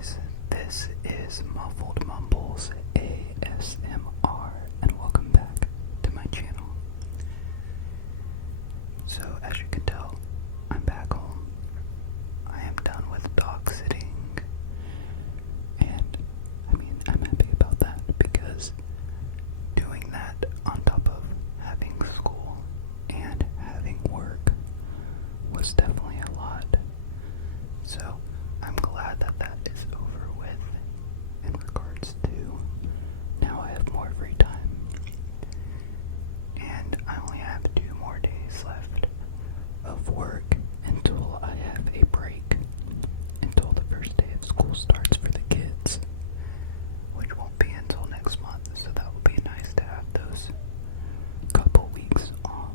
guys, this is Muffled Mumbles ASMR, and welcome back to my channel. So, as you can tell, I'm back home. I am done with dog sitting, and I'm happy about that because doing that on top of having school and having work was definitely a lot. So I'm glad that that is over with in regards to now I have more free time. And I only have 2 more days left of work until I have a break, until the first day of school starts for the kids, which won't be until next month, so that will be nice to have those couple weeks off.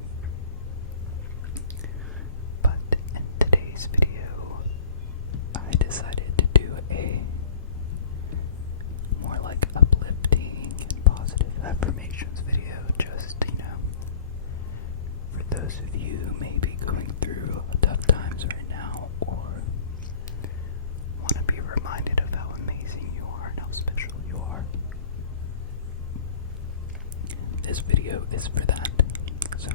But in today's video, I decided to do a more like uplifting and positive affirmations video, just, for those of you who may be going through tough times right now, or want to be reminded of how amazing you are and how special you are. This video is for that. So,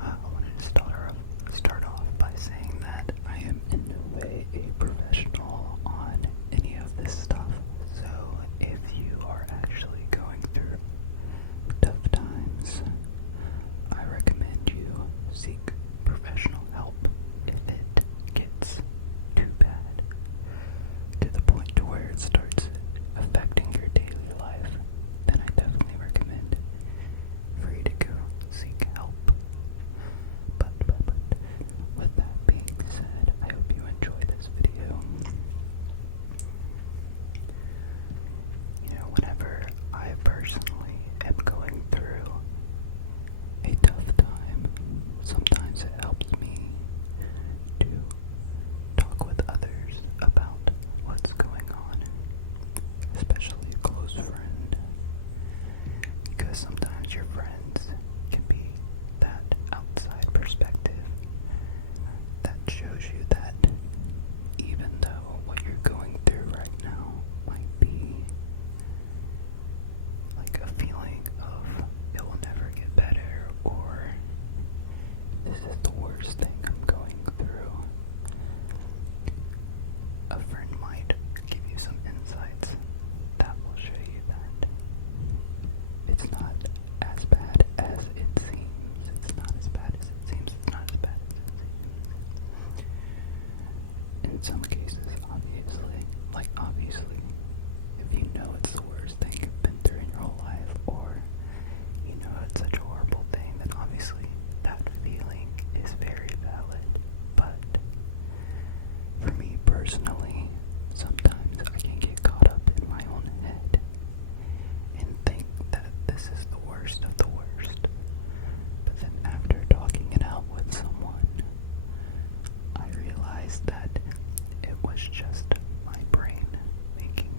I wanted to start off by saying that I am in no way a professional on any of this stuff. So if you are actually going through tough times, I recommend you seek professional help. If it gets too bad, to the point to where it starts affecting your daily life, then I definitely recommend for you to go seek help. But with that being said, I hope you enjoy this video. Whenever I personally am going through a tough time, sometimes it helps me to talk with others about what's going on, especially a close friend, because sometimes your friends can be that outside perspective that shows you that even though what you're going through right now might be like a feeling of it will never get better, or this is the worst thing I'm going through, a friend might give you some insights that will show you that it's not as bad as it seems. It's not as bad as it seems. It's not as bad as it seems. In some cases, obviously, if you know it's the worst thing you've been through in your whole life, or you know it's such a horrible thing, then obviously that feeling is very valid. But for me personally, sometimes I can get caught up in my own head and think that this is the worst of the worst. But then after talking it out with someone, I realized that it was just my brain making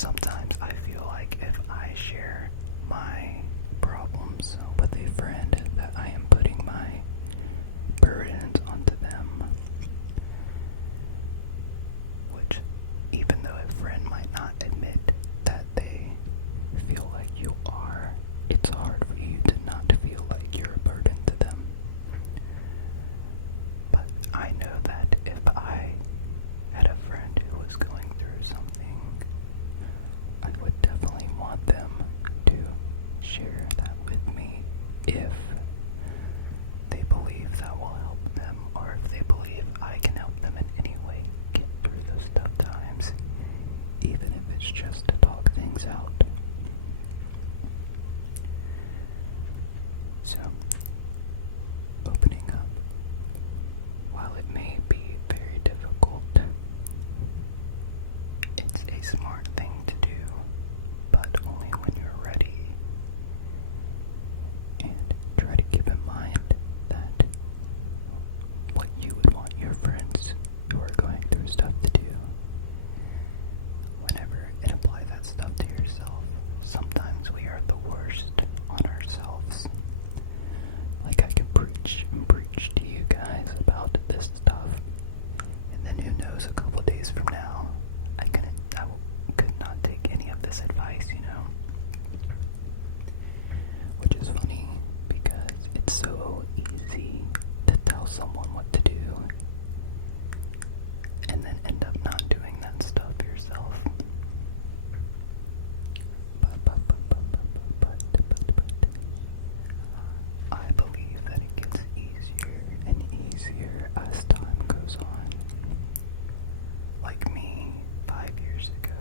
sometimes I feel like if I share my problems with a friend, that I am putting my burdens onto them. Which, even though a friend might not admit that they feel like you are, it's hard for you to not feel like you're a burden to them. But I know that if I had a friend who was going through something, I would definitely want them to share that with me if they believe that will help them, or if they believe I can help them in any way get through those tough times, even if it's just to talk things out. So, opening up, while it may be very difficult, it's a smart thing to do, but only when you're ready. And try to keep in mind that what you would want your friends who are going through stuff to do, whenever, and apply that stuff to yourself. Sometimes we are the worst on ourselves. Like, I can preach and preach to you guys about this stuff, and then who knows, a couple days from now, I could not take any of this advice, you know? Which is funny, because it's so easy to tell someone what to do, and then end up not doing that stuff yourself. I believe that it gets easier and easier as time goes on. Like me, 5 years ago,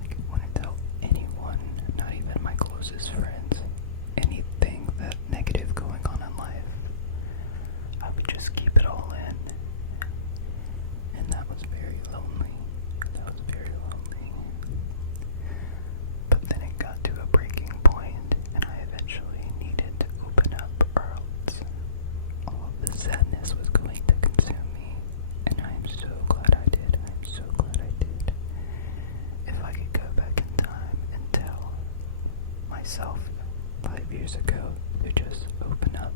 like, when I tell anyone, not even my closest friends, anything that negative going on in life, I would just keep it all in. And that was very lonely. But then it got to a breaking point, and I eventually needed to open up, or else all of the sadness was going to consume me. And I am so glad I did. If I could go back in time and tell myself 5 years ago to just open up